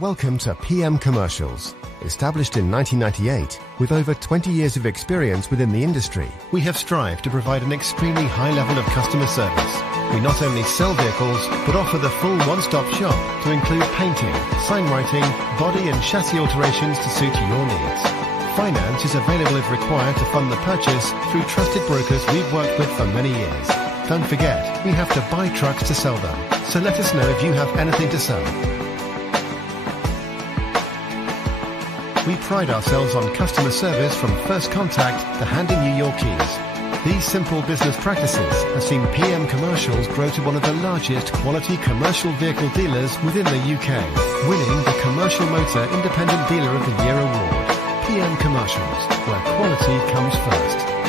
Welcome to PM Commercials. Established in 1998, with over 20 years of experience within the industry, we have strived to provide an extremely high level of customer service. We not only sell vehicles, but offer the full one-stop shop to include painting, sign writing, body and chassis alterations to suit your needs. Finance is available if required to fund the purchase through trusted brokers we've worked with for many years. Don't forget, we have to buy trucks to sell them, so let us know if you have anything to sell. We pride ourselves on customer service from first contact to handing you your keys. These simple business practices have seen PM Commercials grow to one of the largest quality commercial vehicle dealers within the UK, winning the Commercial Motor Independent Dealer of the Year award. PM Commercials, where quality comes first.